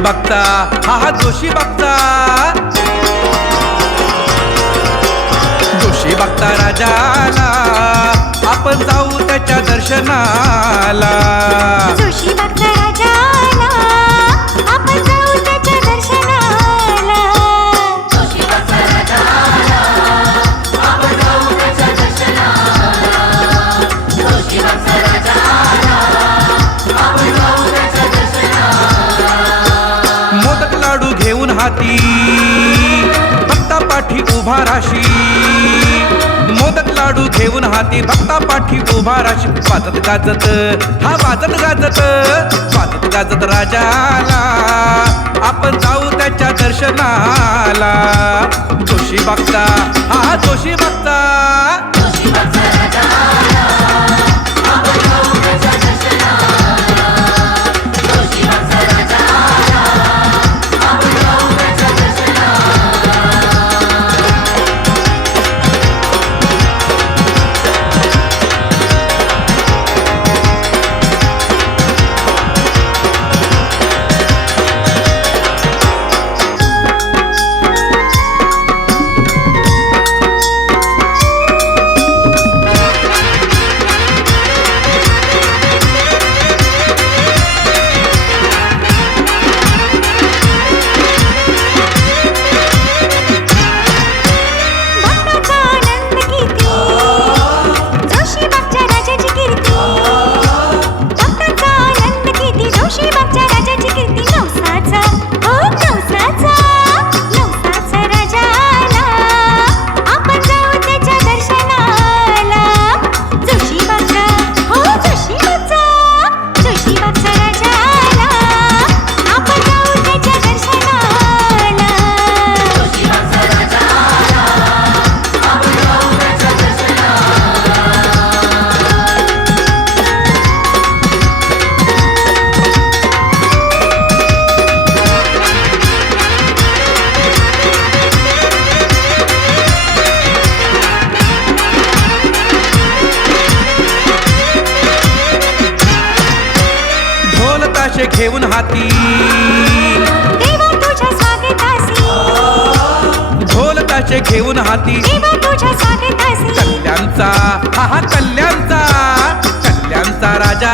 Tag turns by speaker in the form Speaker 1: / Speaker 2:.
Speaker 1: बागचा हा हा जोशी बघता. जोशी बघता राजाला आपण जाऊ त्याच्या दर्शनाला.
Speaker 2: जोशी
Speaker 1: बघता हाती. भक्ता पाठी उभा राशी. मोदक लाडू घेऊन हाती. भक्ता पाठी उभा राशी. वाजत गाजत हा वाजत गाजत वाजत गाजत राजाला. आपण जाऊ त्याच्या दर्शनाला. जोशी बघता हा जोशी बघता ताशे घेऊन हाती.
Speaker 2: देवा तुझ्या स्वागतासी.
Speaker 1: ढोल ताशे घेऊन हाती. कल्याणचा हा हा कल्याणचा. कल्याणचा राजा.